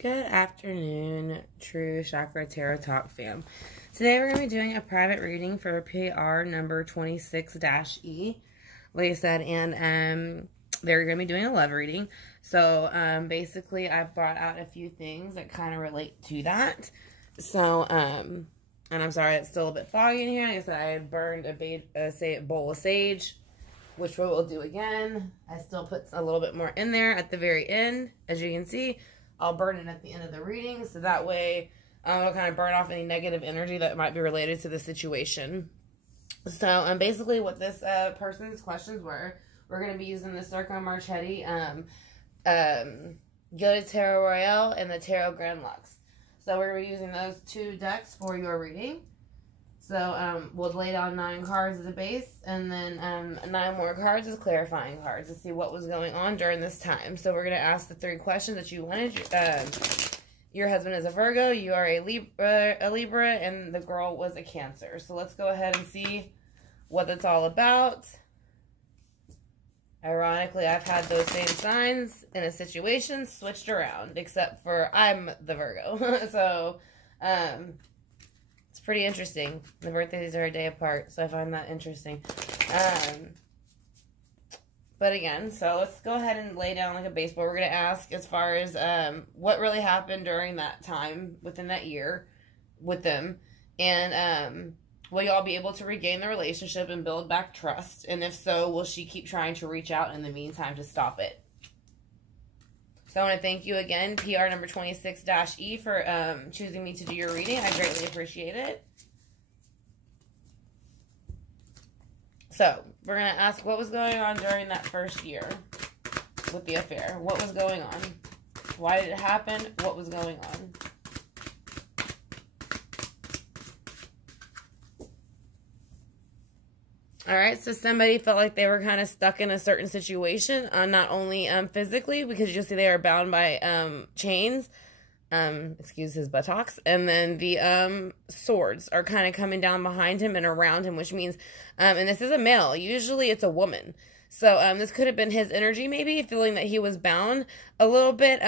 Good afternoon, True Chakra Tarot Talk fam. Today we're going to be doing a private reading for PR number 26-E, like I said, and they're going to be doing a love reading. So basically I've brought out a few things that kind of relate to that. So, and I'm sorry it's still a bit foggy in here. Like I said, I had burned a bowl of sage, which we will do again. I still put a little bit more in there at the very end, as you can see. I'll burn it at the end of the reading, so that way it'll kind of burn off any negative energy that might be related to the situation. So, basically what this person's questions were, we're going to be using the Circo Marchetti, Gilded Tarot Royale, and the Tarot Grand Luxe. So, we're going to be using those two decks for your reading. So, we'll lay down 9 cards as a base, and then 9 more cards as clarifying cards to see what was going on during this time. So, we're going to ask the 3 questions that you wanted. Your husband is a Virgo, you are a Libra, and the girl was a Cancer. So, let's go ahead and see what that's all about. Ironically, I've had those same signs in a situation switched around, except for I'm the Virgo. So, it's pretty interesting. The birthdays are a day apart, so I find that interesting. But again, so let's go ahead and lay down like a baseball. We're going to ask as far as what really happened during that time, within that year, with them. And will y'all be able to regain the relationship and build back trust? And if so, will she keep trying to reach out in the meantime to stop it? So I want to thank you again, PR number 26-E, for choosing me to do your reading. I greatly appreciate it. So, we're going to ask what was going on during that first year with the affair. What was going on? Why did it happen? What was going on? Alright, so somebody felt like they were kind of stuck in a certain situation, not only physically, because you'll see they are bound by chains, excuse his buttocks, and then the swords are kind of coming down behind him and around him, which means, and this is a male, usually it's a woman. So this could have been his energy maybe, feeling that he was bound a little bit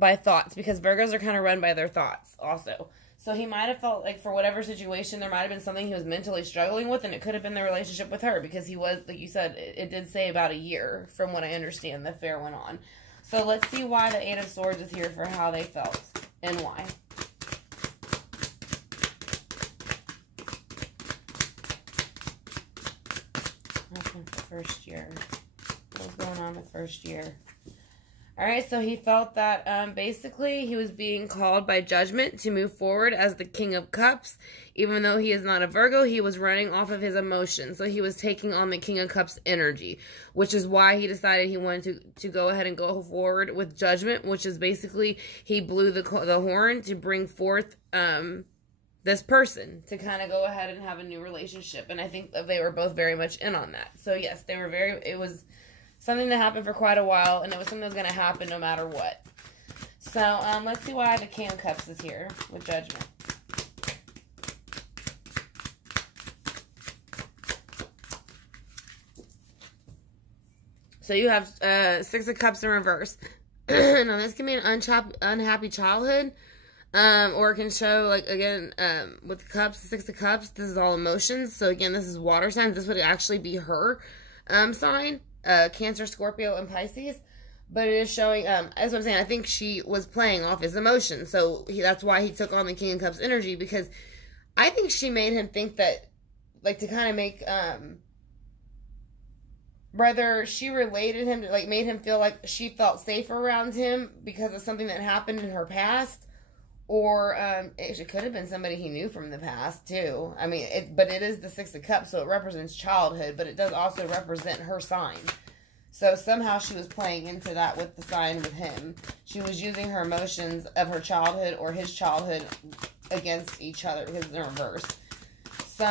by thoughts, because Virgos are kind of run by their thoughts also. So he might have felt like for whatever situation, there might have been something he was mentally struggling with, and it could have been the relationship with her, because he was, like you said, it did say about a year, from what I understand, the affair went on. So let's see why the 8 of Swords is here for how they felt, and why. Okay, the first year. What was going on the first year? Alright, so he felt that basically he was being called by judgment to move forward as the King of Cups. Even though he is not a Virgo, he was running off of his emotions. So he was taking on the King of Cups energy, which is why he decided he wanted to go ahead and go forward with judgment, which is basically he blew the horn to bring forth this person to kind of go ahead and have a new relationship. And I think that they were both very much in on that. So yes, they were it was something that happened for quite a while, and it was something that was going to happen no matter what. So, let's see why the King of Cups is here with judgment. So, you have 6 of Cups in reverse. Now, this can be an unhappy childhood, or it can show, like, again, with the Cups, the 6 of Cups, this is all emotions. So, again, this is water signs. This would actually be her sign. Cancer, Scorpio, and Pisces, but it is showing, as I'm saying, I think she was playing off his emotions, so that's why he took on the King of Cups energy, because I think she made him think that, like, to kind of make, whether she related him to, like, made him feel like she felt safer around him because of something that happened in her past, or, it could have been somebody he knew from the past, too. I mean, but it is the 6 of Cups, so it represents childhood, but it does also represent her sign. So somehow she was playing into that with the sign with him. She was using her emotions of her childhood or his childhood against each other, because it's in reverse. So,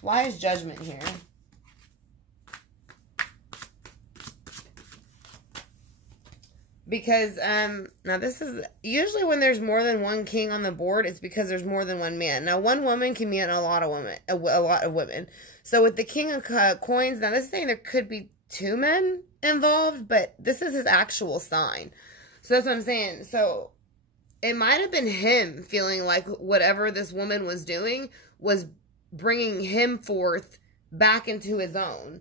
why is judgment here? Because, now this is, usually when there's more than one king on the board, it's because there's more than one man. Now, one woman can mean a lot of women. So, with the King of Coins, now this is saying there could be 2 men involved, but this is his actual sign. So, that's what I'm saying. So, it might have been him feeling like whatever this woman was doing was bringing him forth back into his own.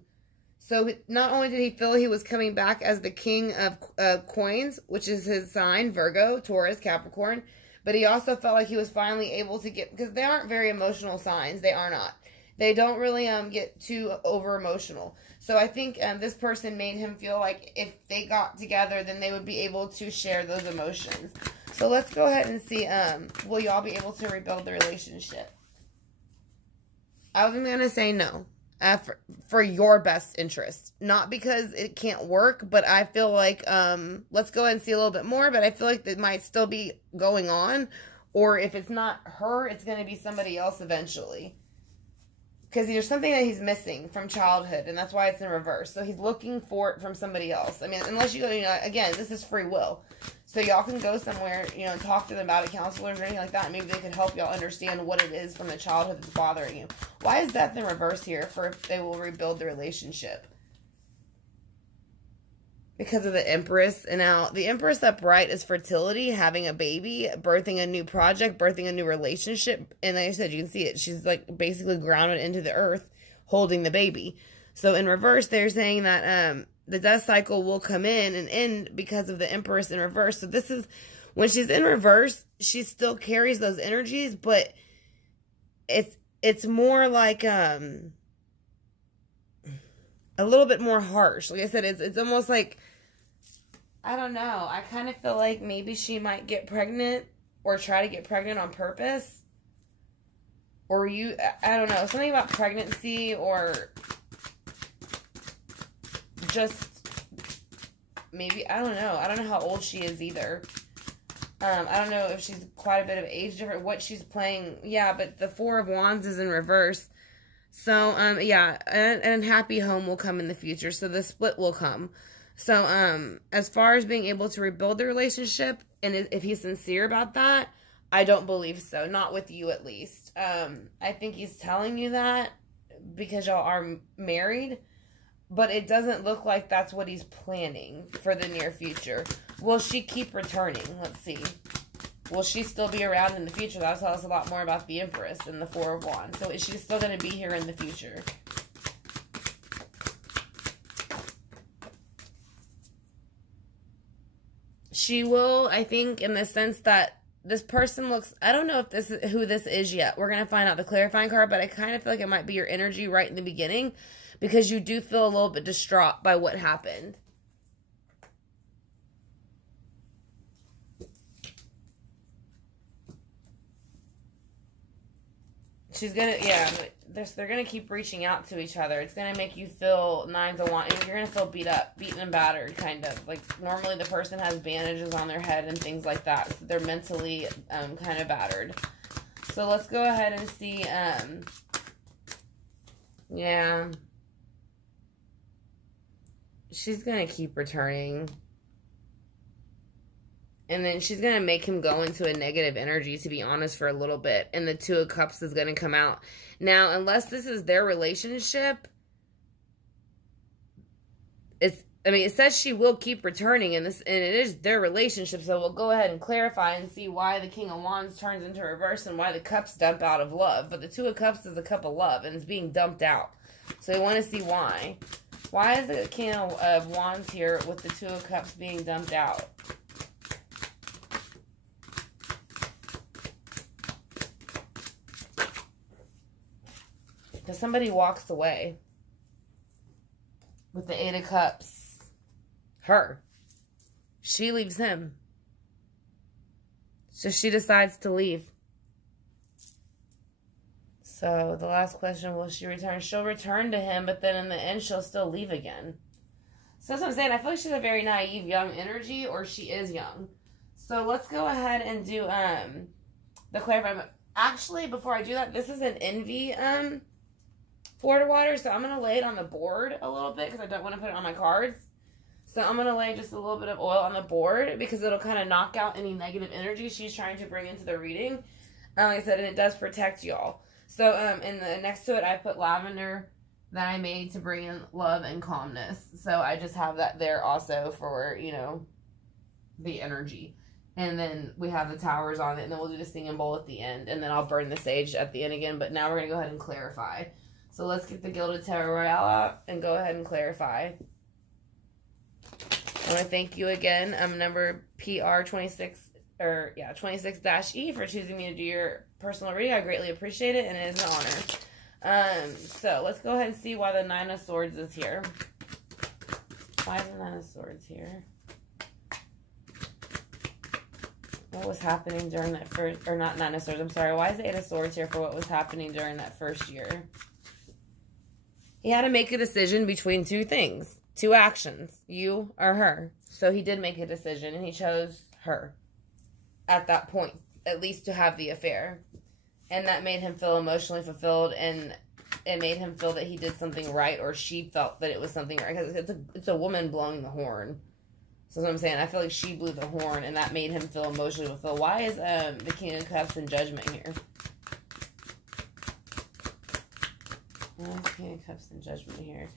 So not only did he feel he was coming back as the king of coins, which is his sign, Virgo, Taurus, Capricorn, but he also felt like he was finally able to get, because they aren't very emotional signs. They are not. They don't really get too over emotional. So I think this person made him feel like if they got together, then they would be able to share those emotions. So let's go ahead and see, will y'all be able to rebuild the relationship? I was going to say no. For your best interest. Not because it can't work, but I feel like, let's go ahead and see a little bit more, but I feel like it might still be going on. Or if it's not her, it's going to be somebody else eventually. Because there's something that he's missing from childhood, and that's why it's in reverse. So he's looking for it from somebody else. I mean, unless you go, again, this is free will. So y'all can go somewhere, talk to them about it, counselors or anything like that. Maybe they could help y'all understand what it is from the childhood that's bothering you. Why is death in reverse here for if they will rebuild the relationship? Because of the Empress. And now the Empress upright is fertility, having a baby, birthing a new project, birthing a new relationship. And like I said, you can see it. She's like basically grounded into the earth, holding the baby. So in reverse, they're saying that the death cycle will come in and end because of the Empress in reverse. So this is, when she's in reverse, she still carries those energies, but it's more like a little bit more harsh. Like I said, it's almost like, I don't know. I kind of feel like maybe she might get pregnant or try to get pregnant on purpose. Or I don't know, something about pregnancy or just maybe, I don't know. I don't know how old she is either. I don't know if she's quite a bit of age different, what she's playing. Yeah, but the Four of Wands is in reverse. So, yeah, an unhappy home will come in the future. So the split will come. So, as far as being able to rebuild the relationship, and if he's sincere about that, I don't believe so. Not with you, at least. I think he's telling you that because y'all are married, but it doesn't look like that's what he's planning for the near future. Will she keep returning? Let's see. Will she still be around in the future? That'll tell us a lot more about the Empress and the Four of Wands. So is she still going to be here in the future? She will, I think, in the sense that this person looks, I don't know if this is who this is yet. We're going to find out the clarifying card, but I kind of feel like it might be your energy right in the beginning because you do feel a little bit distraught by what happened. She's going to, yeah, they're going to keep reaching out to each other. It's going to make you feel nines of wands. You're going to feel beat up, beaten and battered, kind of. Like, normally the person has bandages on their head and things like that. So they're mentally kind of battered. So let's go ahead and see, yeah. She's going to keep returning. And then she's going to make him go into a negative energy, to be honest, for a little bit. And the Two of Cups is going to come out. Now, unless this is their relationship, it says she will keep returning, and it is their relationship. So we'll go ahead and clarify and see why the King of Wands turns into reverse and why the Cups dump out of love. But the Two of Cups is a cup of love, and it's being dumped out. So we want to see why. Why is the King of Wands here with the Two of Cups being dumped out? Because somebody walks away with the Eight of Cups. Her. She leaves him. So she decides to leave. So the last question, will she return? She'll return to him, but then in the end, she'll still leave again. So that's what I'm saying. I feel like she's a very naive, young energy, or she is young. So let's go ahead and do the clarifying. Actually, before I do that, this is an Envy Florida water, so I'm going to lay it on the board a little bit because I don't want to put it on my cards. So I'm going to lay just a little bit of oil on the board because it'll kind of knock out any negative energy she's trying to bring into the reading. Like I said, and it does protect y'all. So next to it, I put lavender that I made to bring in love and calmness. So I just have that there also for, the energy. And then we have the towers on it, and then we'll do the singing bowl at the end, and then I'll burn the sage at the end again. But now we're going to go ahead and clarify. So let's get the Gilded Tarot Royale out and go ahead and clarify. I want to thank you again. I'm number PR26, 26-E for choosing me to do your personal reading. I greatly appreciate it, and it is an honor. So let's go ahead and see why the Nine of Swords is here. Why is the Nine of Swords here? What was happening during that first, or not Nine of Swords, I'm sorry. Why is the Eight of Swords here for what was happening during that first year? He had to make a decision between two things, two actions, you or her. So he did make a decision, and he chose her at that point, at least to have the affair. And that made him feel emotionally fulfilled, and it made him feel that he did something right, or she felt that it was something right. Because it's a woman blowing the horn. So that's what I'm saying. I feel like she blew the horn, and that made him feel emotionally fulfilled. Why is the King of Cups in Judgment here? King of Cups in Judgment here.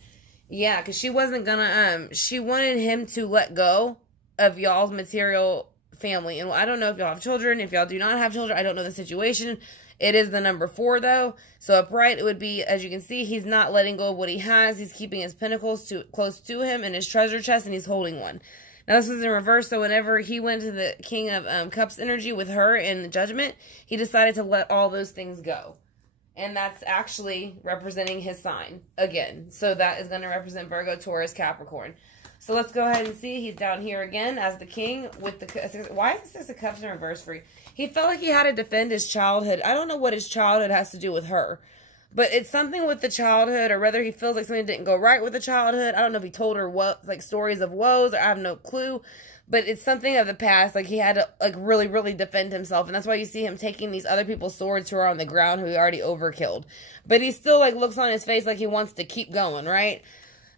Yeah, because she wasn't gonna, she wanted him to let go of y'all's material family. And I don't know if y'all have children. If y'all do not have children, I don't know the situation. It is the number 4, though. So upright, it would be, as you can see, he's not letting go of what he has. He's keeping his pinnacles close to him in his treasure chest, and he's holding one. Now, this was in reverse, so whenever he went to the King of Cups energy with her in Judgment, he decided to let all those things go. And that's actually representing his sign again. So that is going to represent Virgo, Taurus, Capricorn. So let's go ahead and see. He's down here again as the king with the... Why is the Six of Cups in reverse for you? He felt like he had to defend his childhood. I don't know what his childhood has to do with her. But it's something with the childhood, or whether he feels like something didn't go right with the childhood. I don't know if he told her what, like, stories of woes, or I have no clue. But it's something of the past. Like, he had to, like, really, really defend himself. And that's why you see him taking these other people's swords who are on the ground, who he already overkilled. But he still, like, looks on his face like he wants to keep going, right?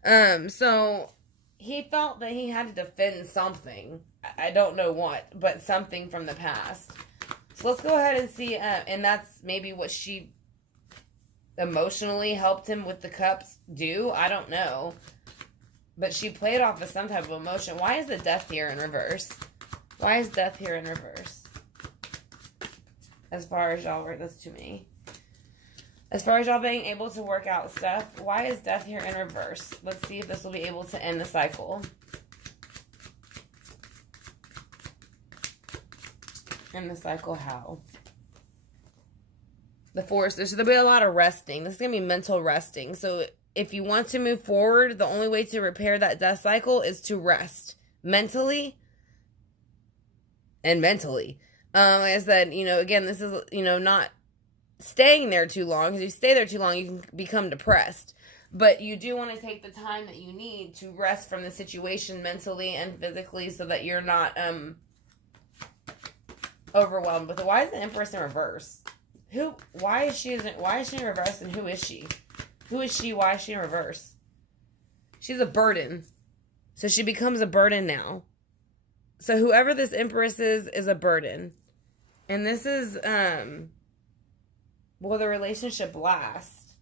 So he felt that he had to defend something. I don't know what, but something from the past. So let's go ahead and see. And that's maybe what she emotionally helped him with the cups do. I don't know. But she played off of some type of emotion. Why is the Death here in reverse? Why is Death here in reverse? As far as y'all, that's to me. As far as y'all being able to work out stuff, why is Death here in reverse? Let's see if this will be able to end the cycle. End the cycle how? The Force. So there'll be a lot of resting. This is going to be mental resting. So if you want to move forward, the only way to repair that death cycle is to rest. Mentally and mentally. Like I said, you know, again, this is, you know, not staying there too long. Because if you stay there too long, you can become depressed. But you do want to take the time that you need to rest from the situation mentally and physically so that you're not overwhelmed. But why is the Empress in reverse? Why is she in reverse, and who is she? Who is she? Why is she in reverse? She's a burden. So she becomes a burden now. So whoever this Empress is a burden. And this is, will the relationship last?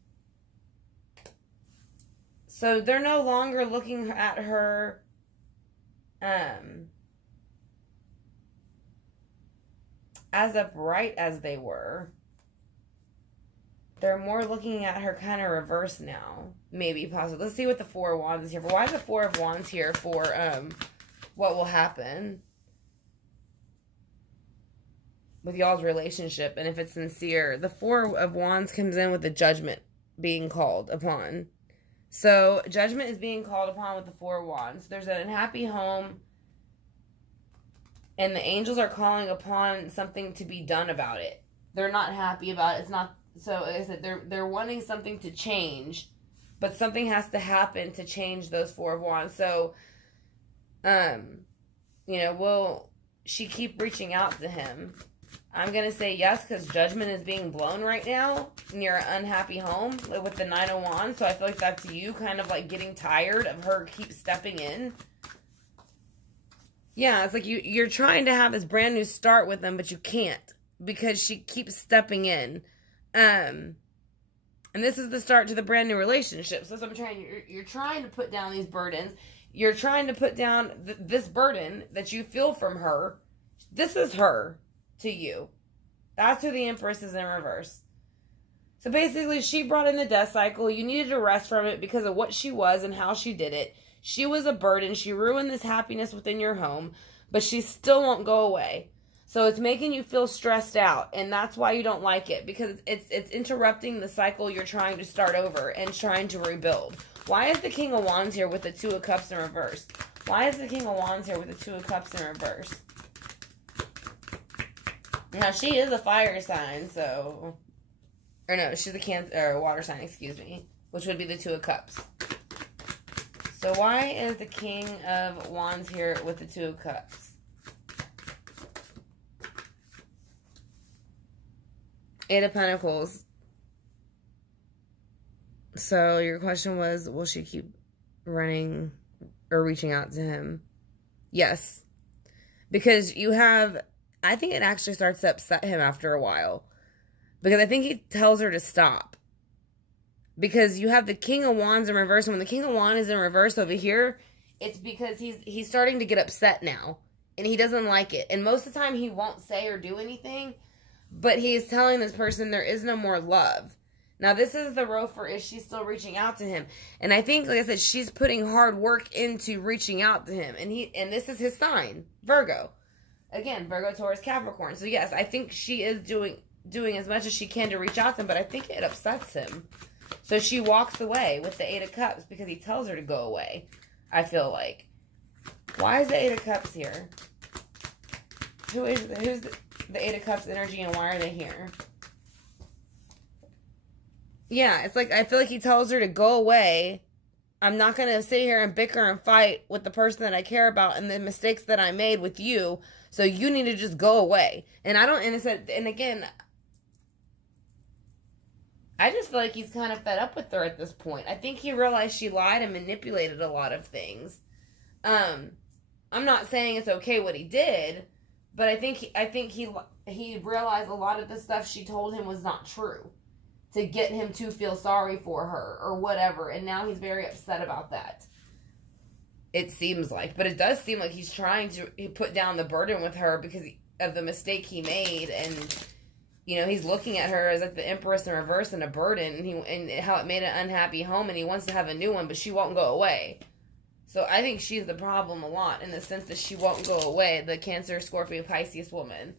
So they're no longer looking at her, as upright as they were. They're more looking at her kind of reverse now. Maybe, possibly. Let's see what the Four of Wands is here for. Why is the Four of Wands here for what will happen with y'all's relationship, and if it's sincere? The Four of Wands comes in with the Judgment being called upon. So, Judgment is being called upon with the Four of Wands. There's an unhappy home, and the angels are calling upon something to be done about it. They're not happy about it. It's not... So, like I said, they're wanting something to change, but something has to happen to change those Four of Wands. So, you know, will she keep reaching out to him? I'm going to say yes, because Judgment is being blown right now near an unhappy home with the Nine of Wands. So, I feel like that's you kind of like getting tired of her keep stepping in. Yeah, it's like you're trying to have this brand new start with them, but you can't because she keeps stepping in. And this is the start to the brand new relationship. So that's what I'm you're trying to put down these burdens. You're trying to put down this burden that you feel from her. This is her to you. That's who the Empress is in reverse. So basically, she brought in the death cycle. You needed to rest from it because of what she was and how she did it. She was a burden. She ruined this happiness within your home, but she still won't go away. So it's making you feel stressed out, and that's why you don't like it, because it's interrupting the cycle you're trying to start over and trying to rebuild. Why is the King of Wands here with the Two of Cups in reverse? Why is the King of Wands here with the Two of Cups in reverse? Now, she is a fire sign, so... Or no, she's a Cancer, or water sign, excuse me, which would be the Two of Cups. So why is the King of Wands here with the Two of Cups? Eight of Pentacles. So your question was, will she keep running or reaching out to him? Yes. Because you have, I think it actually starts to upset him after a while. Because I think he tells her to stop. Because you have the King of Wands in reverse. And when the King of Wands is in reverse over here, it's because he's starting to get upset now. And he doesn't like it. And most of the time he won't say or do anything. But he is telling this person there is no more love. Now this is the row for, is she still reaching out to him? And I think, like I said, she's putting hard work into reaching out to him. And this is his sign, Virgo. Again, Virgo, Taurus, Capricorn. So yes, I think she is doing as much as she can to reach out to him, but I think it upsets him. So she walks away with the Eight of Cups because he tells her to go away, I feel like. Why is the Eight of Cups here? Who's the Eight of Cups energy, and why are they here? Yeah, it's like, I feel like he tells her to go away. I'm not going to sit here and bicker and fight with the person that I care about and the mistakes that I made with you. So you need to just go away. And and again, I just feel like he's kind of fed up with her at this point. I think he realized she lied and manipulated a lot of things. I'm not saying it's okay what he did, but I think he realized a lot of the stuff she told him was not true to get him to feel sorry for her or whatever. And now he's very upset about that. It seems like. But it does seem like he's trying to put down the burden with her because of the mistake he made. And, you know, he's looking at her as like the Empress in reverse and a burden. And how it made an unhappy home. And he wants to have a new one, but she won't go away. So I think she's the problem a lot in the sense that she won't go away. The Cancer, Scorpio, Pisces woman.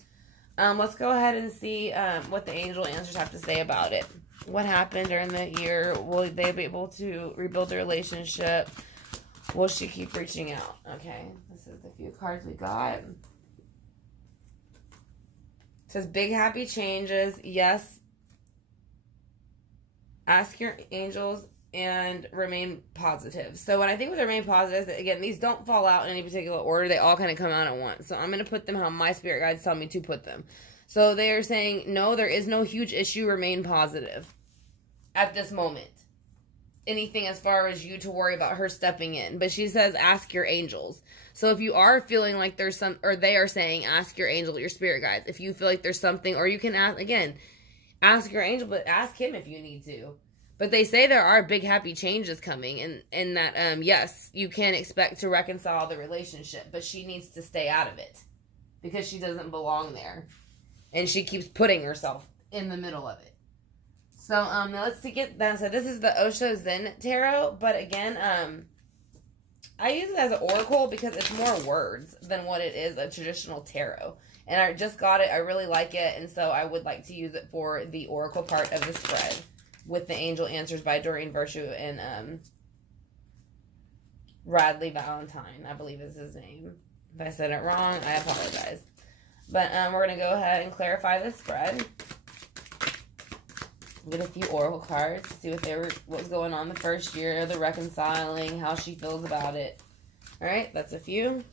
Let's go ahead and see what the angel answers have to say about it. What happened during the year? Will they be able to rebuild the relationship? Will she keep reaching out? Okay, this is the few cards we got. It says big happy changes. Yes. Ask your angels and remain positive. So when I think with remain positive, again, these don't fall out in any particular order. They all kind of come out at once. So I'm going to put them how my spirit guides tell me to put them. So they are saying, no, there is no huge issue. Remain positive at this moment. Anything as far as you to worry about her stepping in. But she says, ask your angels. So if you are feeling like there's some, or they are saying, ask your angel, your spirit guides. If you feel like there's something, or you can ask, again, ask your angel, but ask him if you need to. But they say there are big happy changes coming, and that, yes, you can expect to reconcile the relationship, but she needs to stay out of it because she doesn't belong there. And she keeps putting herself in the middle of it. So, now let's get that. So this is the Osho Zen Tarot, but again, I use it as an oracle because it's more words than what it is a traditional tarot. And I just got it. I really like it, and so I would like to use it for the oracle part of the spread with the Angel Answers by Doreen Virtue and Radley Valentine, I believe is his name. If I said it wrong, I apologize. But we're going to go ahead and clarify the spread. Get a few oracle cards to see what was going on the first year, the reconciling, how she feels about it. All right, that's a few.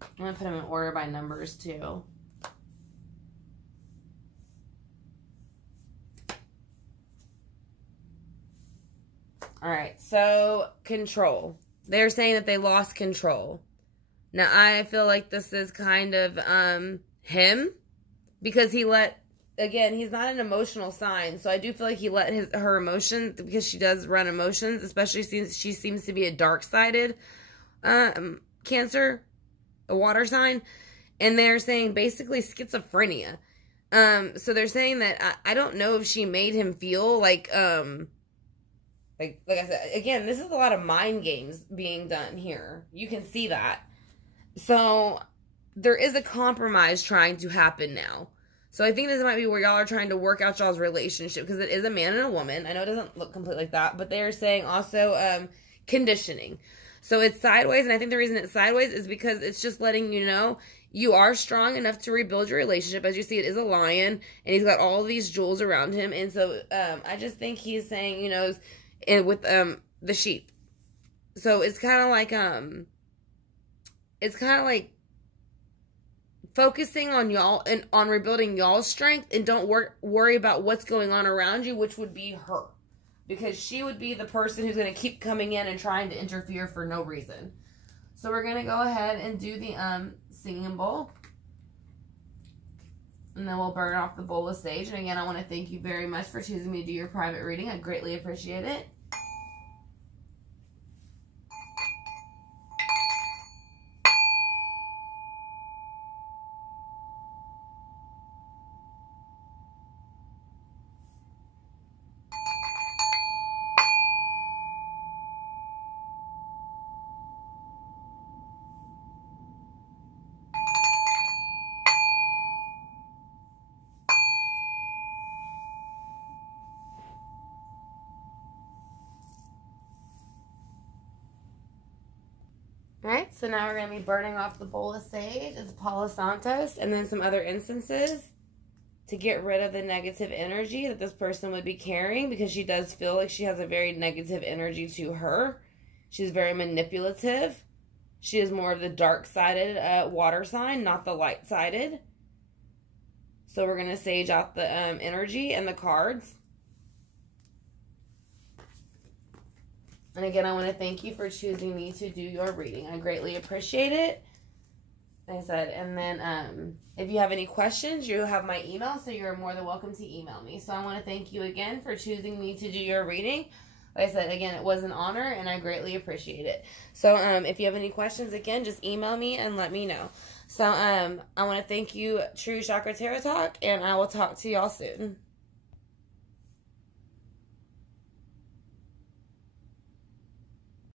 I'm going to put them in order by numbers, too. Alright, so control. They're saying that they lost control. Now, I feel like this is kind of him because he let again, he's not an emotional sign, so I do feel like he let her emotions, because she does run emotions, especially since she seems to be a dark-sided Cancer, a water sign, and they're saying basically schizophrenia. So they're saying that I don't know if she made him feel like I said, again, this is a lot of mind games being done here. You can see that. So there is a compromise trying to happen now. So I think this might be where y'all are trying to work out y'all's relationship, because it is a man and a woman. I know it doesn't look completely like that, but they are saying also conditioning. So it's sideways, and I think the reason it's sideways is because it's just letting you know you are strong enough to rebuild your relationship. As you see, it is a lion, and he's got all of these jewels around him. And so I just think he's saying, you know, with the sheep. So it's kind of like focusing on y'all and on rebuilding y'all's strength, and don't worry about what's going on around you, which would be her. Because she would be the person who's going to keep coming in and trying to interfere for no reason. So we're going to go ahead and do the singing bowl. And then we'll burn off the bowl of sage. And again, I want to thank you very much for choosing me to do your private reading. I greatly appreciate it. Alright, so now we're going to be burning off the bowl of sage. It's Palo Santos, and then some other incenses to get rid of the negative energy that this person would be carrying, because she does feel like she has a very negative energy to her. She's very manipulative. She is more of the dark-sided water sign, not the light-sided. So we're going to sage out the energy and the cards. And again, I want to thank you for choosing me to do your reading. I greatly appreciate it. Like I said, and then if you have any questions, you have my email, so you're more than welcome to email me. So I want to thank you again for choosing me to do your reading. Like I said, again, it was an honor, and I greatly appreciate it. So if you have any questions, again, just email me and let me know. So I want to thank you, True Chakra Tarot Talk, and I will talk to y'all soon.